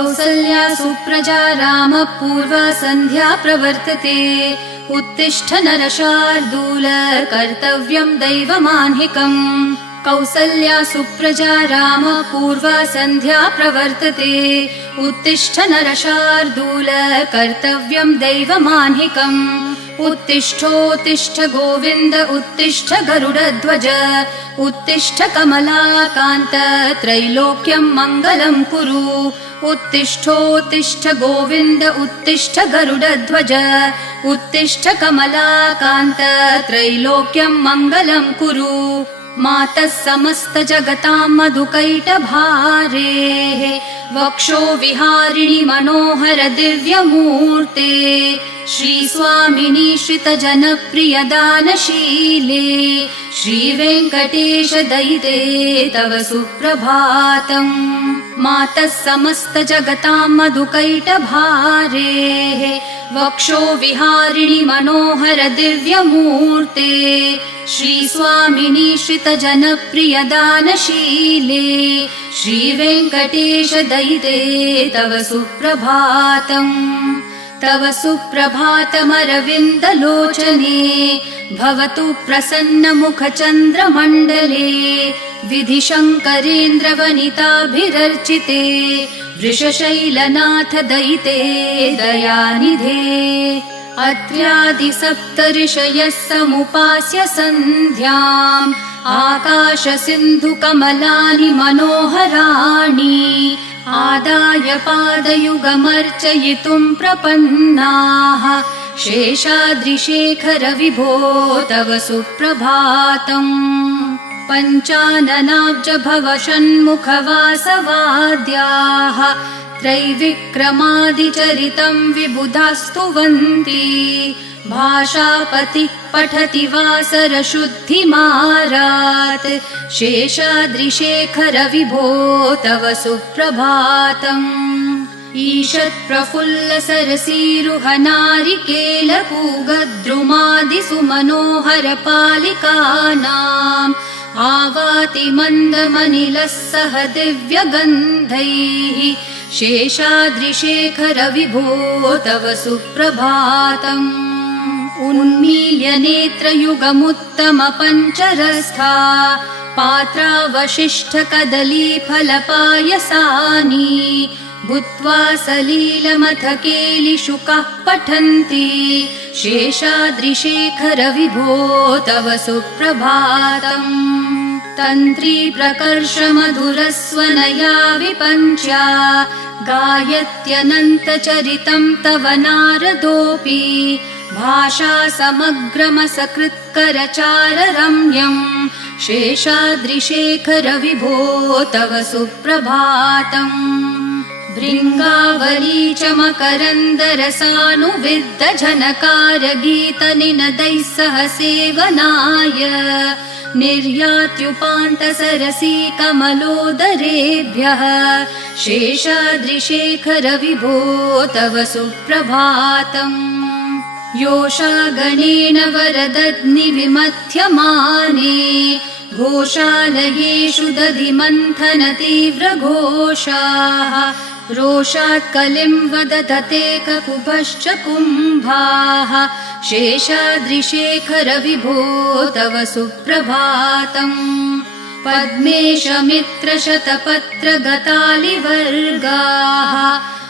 कौसल्या सुप्रजा रामः पूर्वा सन्ध्या प्रवर्तते उत्तिष्ठ नरशार्दूल कर्तव्यं दैवमाह्निकम् कौसल्या सुप्रजा रामः पूर्वा सन्ध्या प्रवर्तते उत्तिष्ठ नरशार्दूल कर्तव्यं दैवमाह्निकम् उत्तिष्ठोत्तिष्ठ गोविन्द उत्तिष्ठ गरुडध्वज उत्तिष्ठ कमलाकान्त त्रैलोक्यं मङ्गलं कुरु उत्तिष्ठोत्तिष्ठ गोविन्द उत्तिष्ठ गरुडध्वज उत्तिष्ठ कमलाकान्त त्रैलोक्यं मङ्गलं कुरु मातः समस्त जगतां मधुकैटभारेः वक्षो विहारिणि मनोहर दिव्यमूर्ते श्रीस्वामिनि श्रितजनप्रिय दानशीले श्रीवेङ्कटेश दयिते तव सुप्रभातम् मातः समस्त जगतां मधुकैटभारेः वक्षो विहारिणि मनोहर दिव्यमूर्ते श्रीस्वामिनि श्रितजनप्रिय दानशीले श्रीवेङ्कटेश दयिते तव सुप्रभातम् तव सुप्रभातमरविन्दलोचने भवतु प्रसन्नमुखचन्द्रमण्डले विधिशङ्करेन्द्रवनिताभिरर्चिते वृषशैलनाथ दयिते दयानिधे अत्र्यादिसप्तऋषयः समुपास्य सन्ध्याम् आकाशसिन्धुकमलानि मनोहराणि आदाय पादयुगमर्चयितुं प्रपन्नाः शेषाद्रिशेखर विभो तव सुप्रभातम् पञ्चाननाब्ज भव षण्मुखवासवाद्याः त्रैविक्रमादिचरितं विबुधास्तुवन्ति भाषापतिः पठति वासरशुद्धिमारात् शेषाद्रिशेखर विभो तव सुप्रभातम् ईषत्प्रफुल्ल सरसीरुहनारिकेलपूगद्रुमादिसुमनोहर पालिकानाम् आवाति मन्दमनिलः सह दिव्यगन्धैः शेषाद्रिशेखर विभो तव सुप्रभातम् उन्मील्य नेत्रयुगमुत्तम पञ्चरस्था पात्रावशिष्ठ कदलीफलपायसानि भूत्वा सलीलमथ केलिशुकाः पठन्ति शेषाद्रिशेखर विभो तव सुप्रभातम् तन्त्री प्रकर्ष मधुरस्वनया विपञ्च्या गायत्यनन्तचरितं तव नारदोऽपि भाषा समग्रमसकृत्करचार रम्यम् शेषाद्रिशेखर विभो तव सुप्रभातम् भृङ्गावली च मकरन्दरसानुविद्ध झनकार गीतनिनदैः सह सेवनाय निर्यात्युपान्त सरसी कमलोदरेभ्यः शेषाद्रिशेखर विभो तव सुप्रभातम् योषागणेन वरदग्निविमथ्यमाने घोषालयेषु दधिमन्थन तीव्रघोषाः रोषात् कलिं वदधते ककुभश्च कुम्भाः शेषाद्रिशेखर विभो तव सुप्रभातम् पद्मेशमित्रशतपत्रगतालिवर्गाः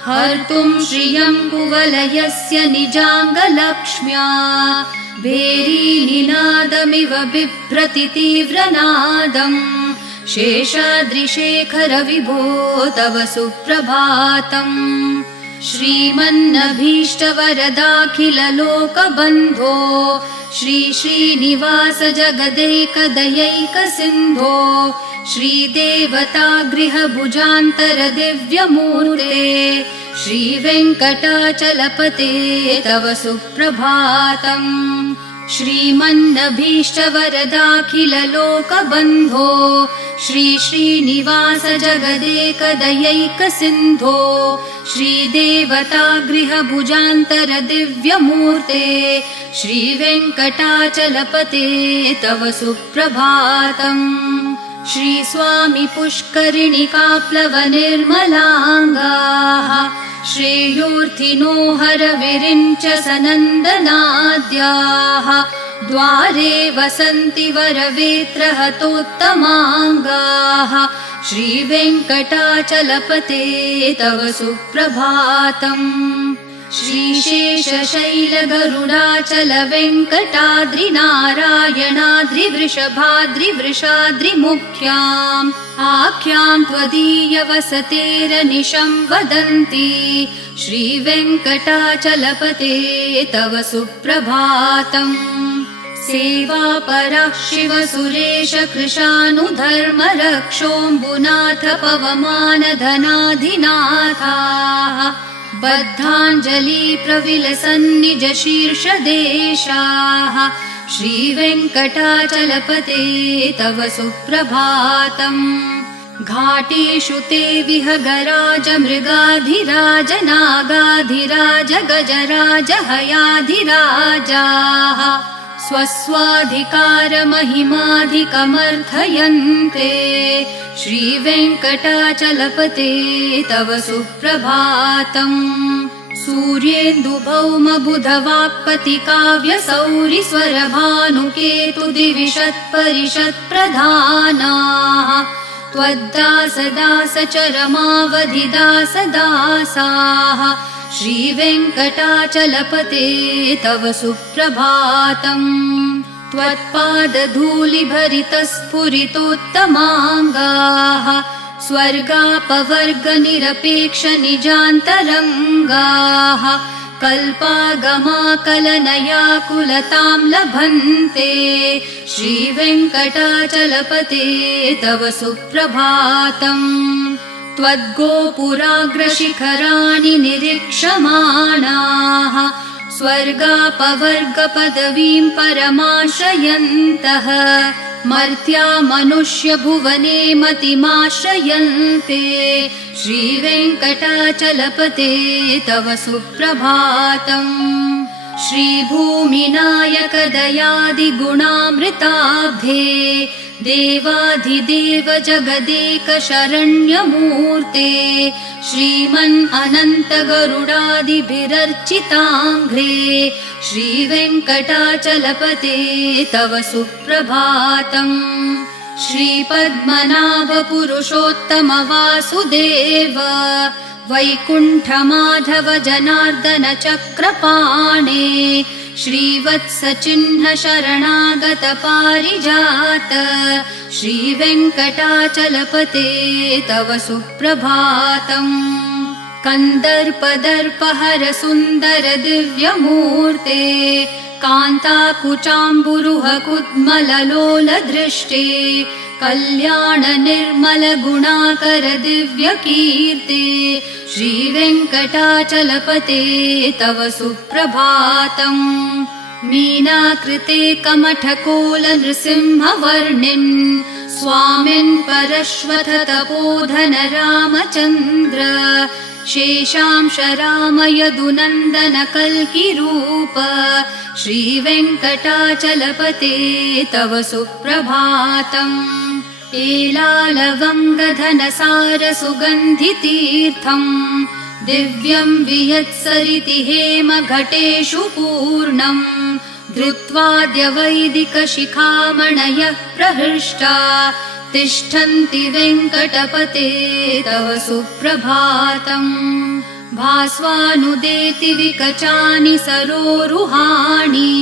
हर्तुं श्रियं कुवलयस्य निजाङ्गलक्ष्म्या भेरीनिनादमिव बिभ्रति तीव्रनादम् शेषाद्रिशेखर विभो तव सुप्रभातम् श्रीमन्नभीष्टवरदाखिललोकबन्धो श्री श्रीनिवास जगदैकदयैकसिन्धो श्रीदेवतागृहभुजान्तर दिव्यमूर्ते श्रीवेङ्कटाचलपते तव सुप्रभातम् श्रीमन्नभीष्टवरदाखिललोकबन्धो श्री श्रीनिवास जगदेकदयैकसिन्धो श्रीदेवतागृहभुजान्तर दिव्यमूर्ते श्रीवेङ्कटाचलपते तव सुप्रभातम् श्रीस्वामी पुष्करिणिकाप्लवनिर्मलाङ्गाः श्रेयोर्थिनो हरविरिञ्च सनन्दनाद्याः द्वारे वसन्ति वरवेत्रहतोत्तमाङ्गाः श्रीवेङ्कटाचलपते तव सुप्रभातम् श्रीशेषशैलगरुडाचल वेङ्कटाद्रिनारायणाद्रिवृषभाद्रिवृषाद्रिमुख्याम् आख्याम् त्वदीयवसतेरनिशम् वदन्ति श्रीवेङ्कटाचलपते तव सुप्रभातम् सेवापरः शिवसुरेश कृशानुधर्मरक्षोऽम्बुनाथ पवमानधनाधिनाथाः बद्धाञ्जलि प्रविलसन्निज शीर्षदेशाः श्रीवेङ्कटाचलपते तव सुप्रभातम् घाटेषु ते विहगराज मृगाधिराज नागाधिराज गजराज हयाधिराजाः स्वस्वाधिकारमहिमाधिकमर्थयन्ते श्रीवेङ्कटाचलपते तव सुप्रभातम् सूर्येन्दुभौमबुधवाक्पतिकाव्यसौरिस्वरभानुकेतुदिविषत्परिषत्प्रधानाः त्वद्दासदासचरमावधिदासदासाः श्रीवेङ्कटाचलपते तव सुप्रभातम् त्वत्पादधूलिभरितस्फुरितोत्तमाङ्गाः स्वर्गापवर्गनिरपेक्षनिजान्तरङ्गाः कल्पागमाकलनयाकुलतां लभन्ते श्रीवेङ्कटाचलपते तव सुप्रभातम् त्वद्गोपुराग्रशिखराणि निरीक्षमाणाः स्वर्गापवर्गपदवीं परमाश्रयन्तः मर्त्या मनुष्यभुवने मतिमाश्रयन्ते श्रीवेङ्कटाचलपते तव सुप्रभातम् श्रीभूमिनायक दयादिगुणामृताब्धे देवाधिदेव जगदेक शरण्यमूर्ते श्रीमन् अनन्त गरुडादिभिरर्चिताङ्घ्रे श्रीवेङ्कटाचलपते तव सुप्रभातम् श्रीपद्मनाभ पुरुषोत्तम वासुदेव वैकुण्ठमाधव जनार्दन चक्रपाणे श्रीवत्सचिह्न शरणागत पारिजात श्रीवेङ्कटाचलपते तव सुप्रभातम् कन्दर्पदर्पहर सुन्दर दिव्यमूर्ते कान्ताकुचाम्बुरुह कुड्मललोल दृष्टे कल्याण निर्मल गुणाकर दिव्यकीर्ते श्रीवेङ्कटाचलपते तव सुप्रभातम् मीनाकृते कमठकोल नृसिंहवर्णिन् स्वामिन् परश्वथ तपोधन रामचन्द्र शेषांश राम यदुनन्दन कल्किरूप श्रीवेङ्कटाचलपते तव सुप्रभातम् एलालवङ्गधनसार सुगन्धितीर्थम् दिव्यं वियत्सरिति हेमघटेषु पूर्णम् धृत्वाद्य वैदिकशिखामणयः प्रहृष्टा तिष्ठन्ति वेङ्कटपते तव सुप्रभातम् भास्वानुदेति विकचानि सरोरुहाणि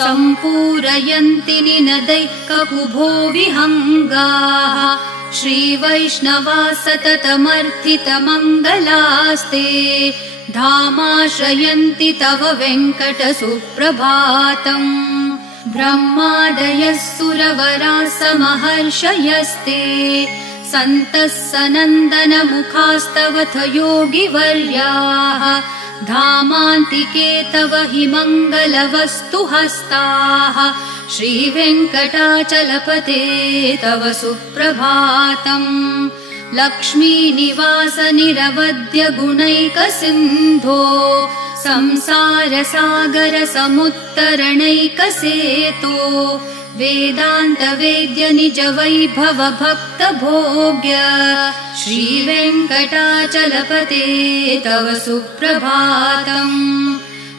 सम्पूरयन्ति निनदैः ककुभो विहङ्गाः श्रीवैष्णवा सततमर्थितमङ्गलास्ते धामाश्रयन्ति तव वेङ्कट सुप्रभातम् ब्रह्मादयः सुरवराः समहर्षयस्ते सन्तः सनन्दनमुखास्तवथ योगिवर्याः धामान्तिके तव हि मङ्गलवस्तुहस्ताः श्रीवेङ्कटाचलपते तव सुप्रभातम् लक्ष्मीनिवास निरवद्य गुणैकसिन्धो संसारसागर समुत्तरणैकसेतो वेदान्तवेद्य निज वैभव भक्त भोग्य श्रीवेङ्कटाचलपते तव सुप्रभातम्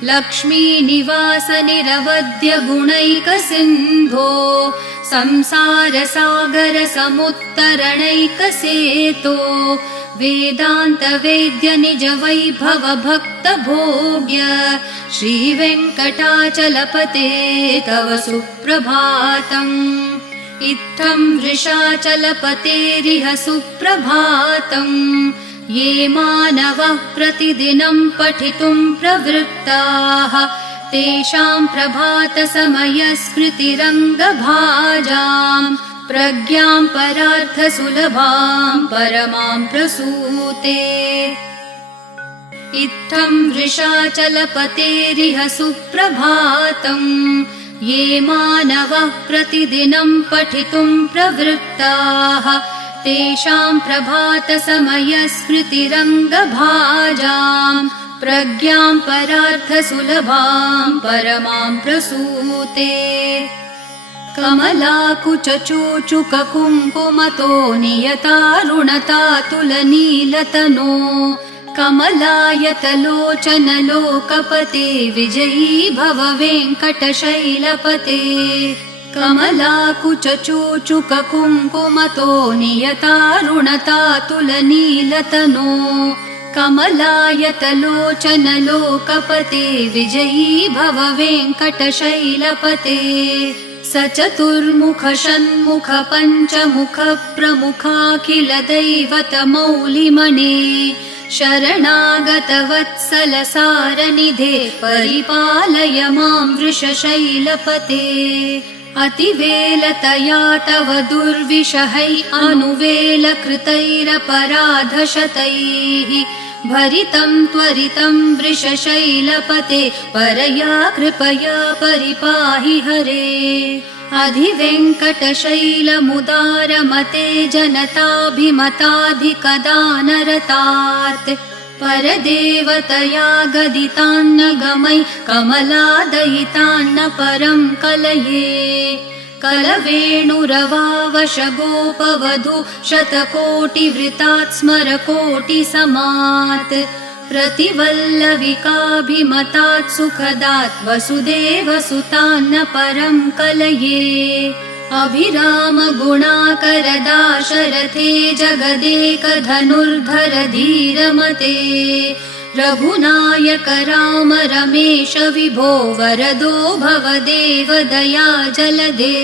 लक्ष्मीनिवास निरवध्य गुणैकसिन्धो संसारसागर समुत्तरणैकसेतो वेदान्तवेद्य निज वैभव भक्त भोग्य श्रीवेङ्कटाचलपते तव सुप्रभातम् इत्थं वृषाचलपतेरिह सुप्रभातम् ये मानवः प्रतिदिनं पठितुं प्रवृत्ताः तेषां प्रभातसमयस्मृतिरङ्गभाजाम् प्रज्ञां परार्थसुलभां परमां प्रसूते इत्थं वृषाचलपतेरिह सुप्रभातम् ये मानवः प्रतिदिनं पठितुं प्रवृत्ताः तेषां प्रभातसमयस्मृतिरङ्गभाजाम् प्रज्ञां परार्थसुलभां परमां प्रसूते कमलाकुचूचुककुङ्कुमतो नियतारुणतातुलनीलतनो कमलायतलोचनलोकपते विजयी भव वेङ्कटशैलपते कमलाकुचूचुककुङ्कुमतो नियतारुणतातुलनीलतनो कमलायतलोचनलोकपते विजयी भव वेङ्कटशैलपते स चतुर्मुख षण्मुख पञ्चमुख प्रमुखाखिल दैवतमौलिमणे शरणागतवत्सल सारनिधे परिपालय मां वृषशैलपते अतिवेलतया तव दुर्विषहै अनुवेलकृतैरपराधशतैः भरितं त्वरितं वृषशैलपते परया कृपया परिपाहि हरे अधिवेङ्कटशैलमुदारमते जनताभिमताधिकदानरतात् परदेवतया गदितान्नगमै कमलादयितान्न परं कलये कलवेणुरवावशगोपवधू शतकोटिवृतात् स्मरकोटिसमात् प्रतिवल्लविकाभिमतात् सुखदात् वसुदेवसुतान्न परं कलये अभिराम गुणाकर दाशरथे जगदेकधनुर्धर धीरमते रघुनायक राम रमेश विभो वरदो भवदेव दया जलदे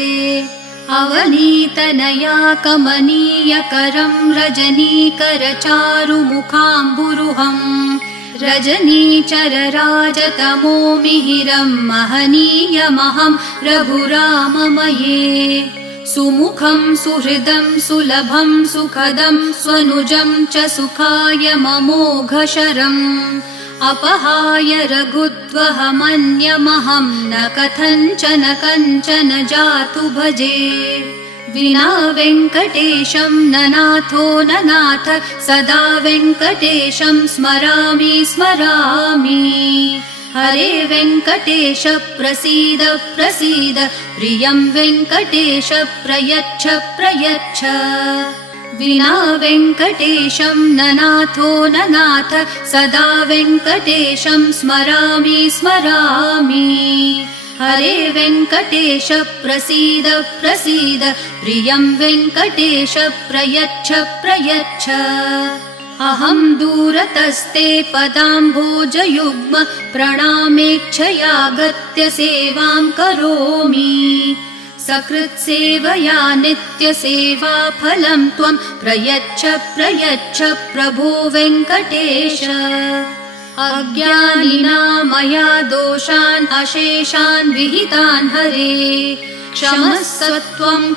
अवनीतनया कमनीयकरं रजनीकर चारुमुखाम्बुरुहम् रजनीचरराजतमो मिहिरं महनीयमहं रघुराममये सुमुखं सुहृदं सुलभं सुखदं स्वनुजं च सुखाय ममोघशरम् अपहाय रघुत्वहमन्यमहं न कथञ्चन कञ्चन जातु भजे विना वेङ्कटेशं ननाथो ननाथ सदा वेङ्कटेशं स्मरामि स्मरामि हरे वेङ्कटेश प्रसीद प्रसीद प्रियं वेङ्कटेश प्रयच्छ प्रयच्छ विना वेङ्कटेशं ननाथो ननाथ सदा वेङ्कटेशं स्मरामि स्मरामि हरे वेङ्कटेश प्रसीद प्रसीद प्रियं वेङ्कटेश प्रयच्छ प्रयच्छ अहं दूरतस्ते पदाम्भोजयुग्म प्रणामेच्छयागत्य सेवां करोमि सकृत्सेवया नित्यसेवाफलं त्वं प्रयच्छ प्रयच्छ प्रभो वेङ्कटेश अज्ञानिना मया दोषान् अशेषान् विहितान् हरे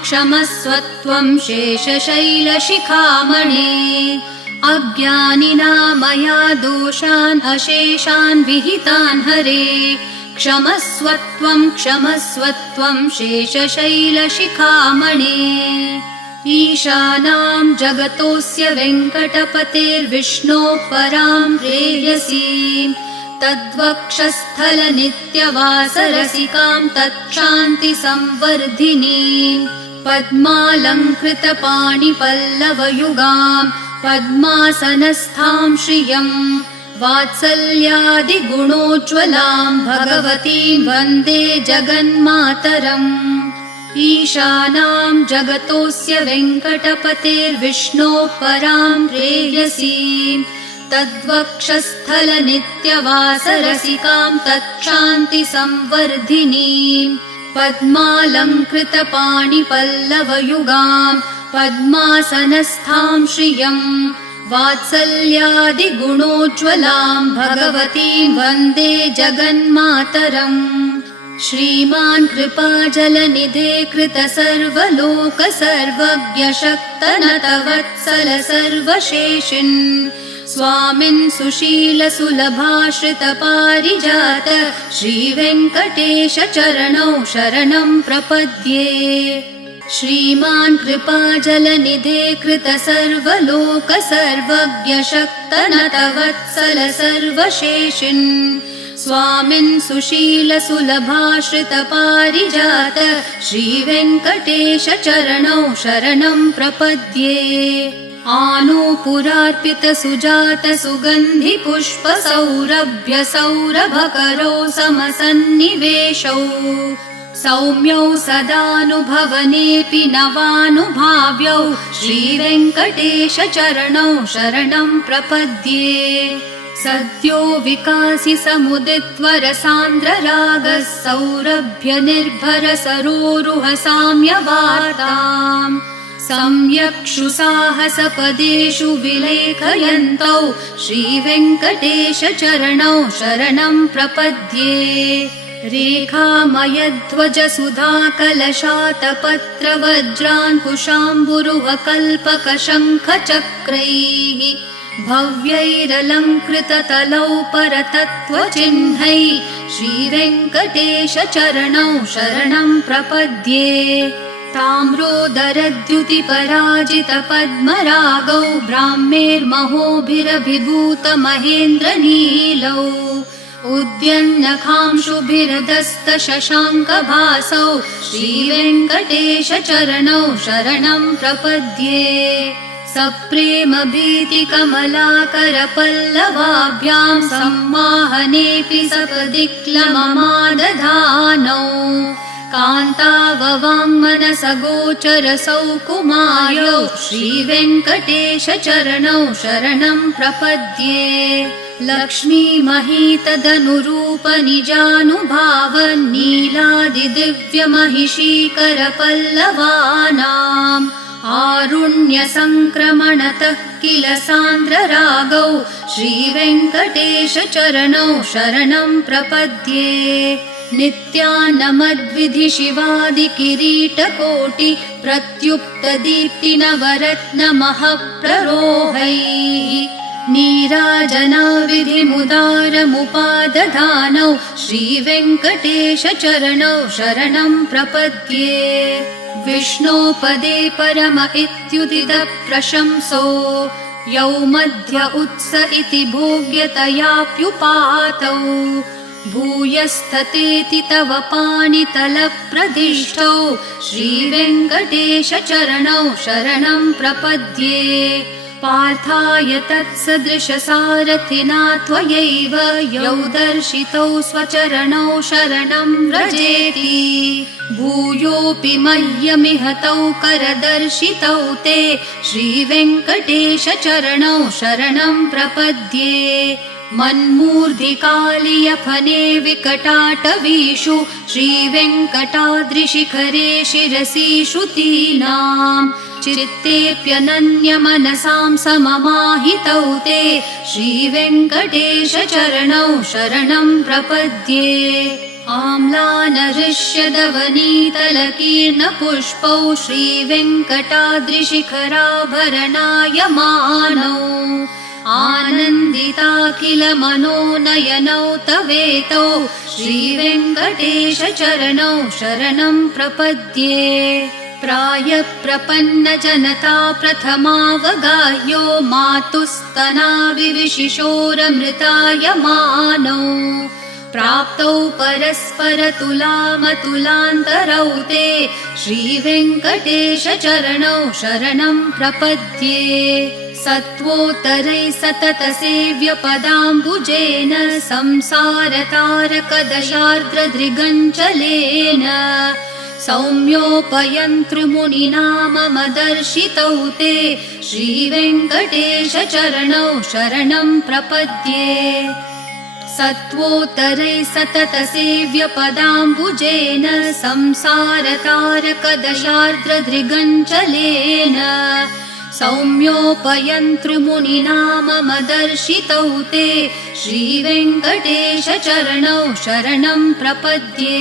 क्षमस्वत्वं शेषशैलशिखामणे अज्ञानिना मया दोषान् अशेषान् विहितान् हरे क्षमस्वत्वं शेषशैलशिखामणे ईशानां जगतोऽस्य वेङ्कटपतेर्विष्णोः परां प्रेयसीं तद्वक्षस्थलनित्यवासरसिकां तत्क्षान्तिसंवर्धिनीं पद्मालङ्कृतपाणिपल्लवयुगां पद्मासनस्थां श्रियं वात्सल्यादिगुणोज्ज्वलां भगवतीं वन्दे जगन्मातरम् ईशानां जगतोऽस्य वेङ्कटपतेर्विष्णोः परां प्रेयसीं तद्वक्षस्थलनित्यवासरसिकां तत्क्षान्तिसंवर्धिनीं पद्मालङ्कृतपाणिपल्लवयुगां पद्मासनस्थां श्रियं वात्सल्यादिगुणोज्ज्वलां भगवतीं वन्दे जगन्मातरम् श्रीमान् कृपाजलनिधे कृतसर्वलोक सर्वज्ञशक्तनतवत्सल सर्वशेषिन् स्वामिन् सुशीलसुलभाश्रितपारिजात श्रीवेङ्कटेश चरणौ शरणं प्रपद्ये श्रीमान् कृपाजलनिधे कृतसर्वलोक सर्वज्ञशक्तनतवत्सल सर्वशेषिन् स्वामिन् सुशीलसुलभाश्रितपारिजात श्रीवेङ्कटेश चरणौ शरणं प्रपद्ये आनूपुरार्पितसुजात सुगन्धिपुष्पसौरभ्यसौरभकरौ समसन्निवेशौ सौम्यौ सदानुभवनेऽपि नवानुभाव्यौ श्रीवेङ्कटेश चरणौ शरणं प्रपद्ये सद्यो विकासि समुदित्वरसान्द्ररागः सौरभ्य निर्भर सरोरुह साम्यवार्ताम् सम्यक्षु साहसपदेषु विलेखयन्तौ श्रीवेङ्कटेश चरणौ शरणं प्रपद्ये रेखामयध्वज सुधाकलशातपत्रवज्राङ्कुशाम्बुरुहकल्पकशङ्खचक्रैः भव्यैरलङ्कृततलौ परतत्त्वचिह्नैः श्रीवेङ्कटेश चरणौ शरणं प्रपद्ये ताम्रोदरद्युतिपराजितपद्मरागौ ब्राह्मेर्महोभिरभिभूतमहेन्द्रनीलौ उद्यन्नखांशुभिरदस्तशशाङ्कभासौ श्रीवेङ्कटेश चरणौ शरणं प्रपद्ये सप्रेमभीतिकमलाकरपल्लवाभ्यां सम्माहनेऽपि सपदिक्लममादधानौ कान्ताववाङ्मनसगोचरसौ कुमार्यौ श्रीवेङ्कटेश चरणौ शरणं प्रपद्ये लक्ष्मीमहीतदनुरूपनिजानुभावन्नीलादिदिव्यमहिषीकरपल्लवानाम् आरुण्यसङ्क्रमणतः किल सान्द्ररागौ श्रीवेङ्कटेश चरणौ शरणं प्रपद्ये नित्यानमद्विधि शिवादिकिरीटकोटि प्रत्युक्तदीप्तिनवरत्नमःप्ररोहैः नीराजनाविधिमुदारमुपादधानौ श्रीवेङ्कटेश चरणौ शरणं प्रपद्ये विष्णोपदे परम इत्युदितः प्रशंसो यौ मध्य उत्स इति भोग्यतयाप्युपातौ भूयस्ततेति तव पाणितलप्रदिष्टौ श्रीवेङ्कटेश चरणौ शरणं प्रपद्ये पार्थाय तत्सदृशसारथिना त्वयैव यौ दर्शितौ स्वचरणौ शरणं व्रजेति भूयोऽपि मह्यमिहतौ करदर्शितौ ते श्रीवेङ्कटेश चरणौ शरणं प्रपद्ये मन्मूर्धिकालियफने विकटाटवीषु श्रीवेङ्कटाद्रिशिखरे शिरसि श्रुतीनाम् चित्तेऽप्यनन्यमनसां सममाहितौ ते श्रीवेङ्कटेश चरणौ शरणं प्रपद्ये आम्लानहृष्यदवनीतलकीर्णपुष्पौ श्रीवेङ्कटाद्रिशिखराभरणायमानौ आनन्दिताखिलमनोनयनौ तवेतौ श्रीवेङ्कटेश चरणौ शरणं प्रपद्ये प्रायप्रपन्नजनता प्रथमावगाह्यो मातुस्तनाविविशिशोरमृतायमानौ प्राप्तौ परस्परतुलामतुलान्तरौ ते श्रीवेङ्कटेशचरणौ शरणं प्रपद्ये सत्वोत्तरै सततसेव्यपदाम्बुजेन संसारतारकदशार्द्रदृगञ्चलेन सौम्योपयन्तृमुनिना मम दर्शितौ ते श्रीवेङ्कटेशचरणौ शरणं प्रपद्ये सत्वोत्तरै सततसेव्यपदाम्बुजेन संसारतारकदशार्द्रदृगञ्चलेन सौम्योपयन्तृमुनिना मम दर्शितौ ते श्रीवेङ्कटेशचरणौ शरणं प्रपद्ये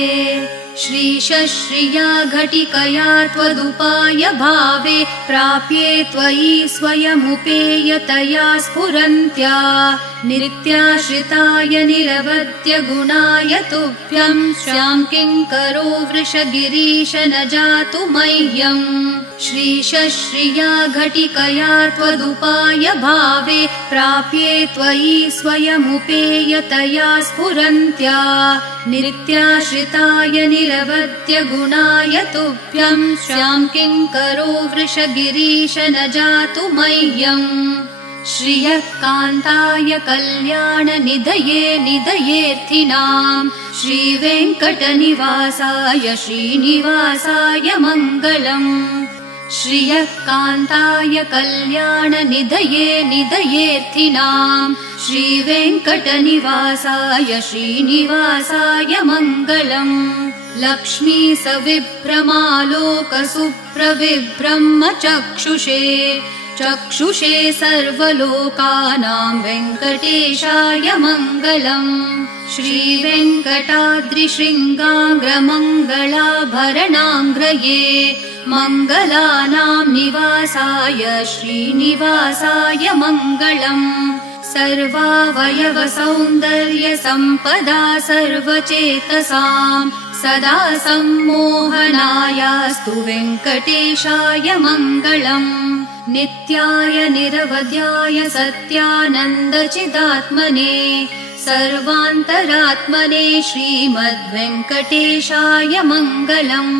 श्रीशश्रिया घटिकया त्वदुपाय भावे प्राप्ये त्वयि स्वयमुपेयतया स्फुरन्त्या नित्याश्रिताय निरवद्य गुणाय तुभ्यं श्यां किङ्करो वृषगिरीश न जातु मह्यम् श्रीशश्रिया घटिकया त्वदुपाय भावे प्राप्ये त्वयि स्वयमुपेयतया स्फुरन्त्या नित्याश्रिताय निरवद्य गुणाय तुभ्यं श्यां किङ्करो वृषगिरीश न जातु मह्यम् श्रियः कान्ताय कल्याणनिधये निधयेऽर्थिनां श्रीवेङ्कटनिवासाय श्रीनिवासाय मङ्गलम् श्रियः कान्ताय कल्याणनिधये निधयेऽर्थिनां श्रीवेङ्कटनिवासाय श्रीनिवासाय मङ्गलम् लक्ष्मी सविभ्रमालोकसुप्रविभ्रमचक्षुषे चक्षुषे सर्वलोकानां वेङ्कटेशाय मङ्गलम् श्रीवेङ्कटाद्रिशृङ्गाग्रमङ्गलाभरणाङ्ग्रये मङ्गलानां निवासाय श्रीनिवासाय मङ्गलम् सर्वावयवसौन्दर्यसम्पदा सर्वचेतसां सदा सम्मोहनायास्तु वेङ्कटेशाय मङ्गलम् नित्याय निरवध्याय सत्यानन्दचिदात्मने सर्वान्तरात्मने श्रीमद्वेङ्कटेशाय मङ्गलम्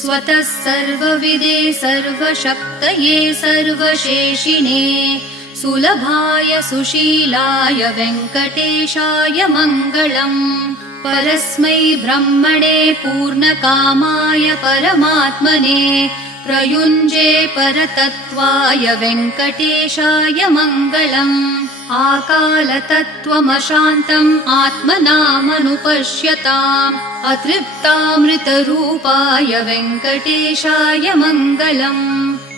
स्वतः सर्वविदे सर्वशक्तये सर्वशेषिणे सुलभाय सुशीलाय वेङ्कटेशाय मङ्गलम् परस्मै ब्रह्मणे पूर्णकामाय परमात्मने प्रयुञ्जे परतत्त्वाय वेङ्कटेशाय मङ्गलम् आकालतत्त्वमशान्तम् आत्मनामनुपश्यताम् अतृप्तामृतरूपाय वेङ्कटेशाय मङ्गलम्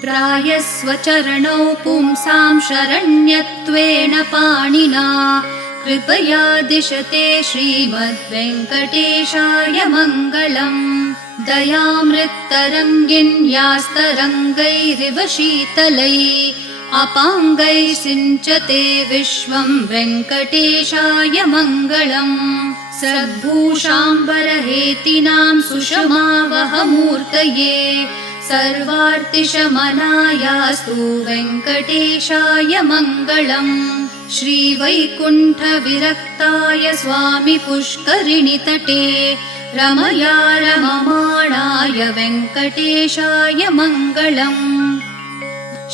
प्रायस्वचरणौ पुंसां शरण्यत्वेन पाणिना कृपया दिशते श्रीमद्वेङ्कटेशाय मङ्गलम् दयामृत्तरङ्गिन्यास्तरङ्गैरिव शीतलैः अपाङ्गैः सिञ्चते विश्वं वेङ्कटेशाय मङ्गलम् सद्भूषाम्बरहेतिनां सुषमावहमूर्तये सर्वार्तिशमनायास्तु वेङ्कटेशाय मङ्गलम् श्रीवैकुण्ठविरक्ताय स्वामि पुष्करिणीतटे रमया रममाणाय वेङ्कटेशाय मङ्गलम्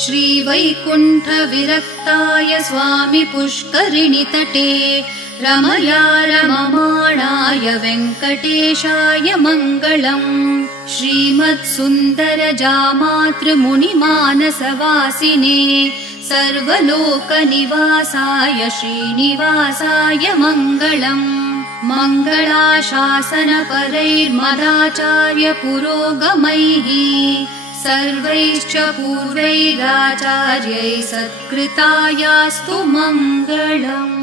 श्रीवैकुण्ठविरक्ताय स्वामि पुष्करिणीतटे रमया रममाणाय वेङ्कटेशाय मङ्गलम् श्रीमत्सुन्दरजामातृमुनिमानसवासिने सर्वलोकनिवासाय श्रीनिवासाय मङ्गलम् मङ्गलाशासनपरैर्मदाचार्य पुरोगमैः सर्वैश्च पूर्वैराचार्यैः सत्कृतायास्तु मङ्गलम्।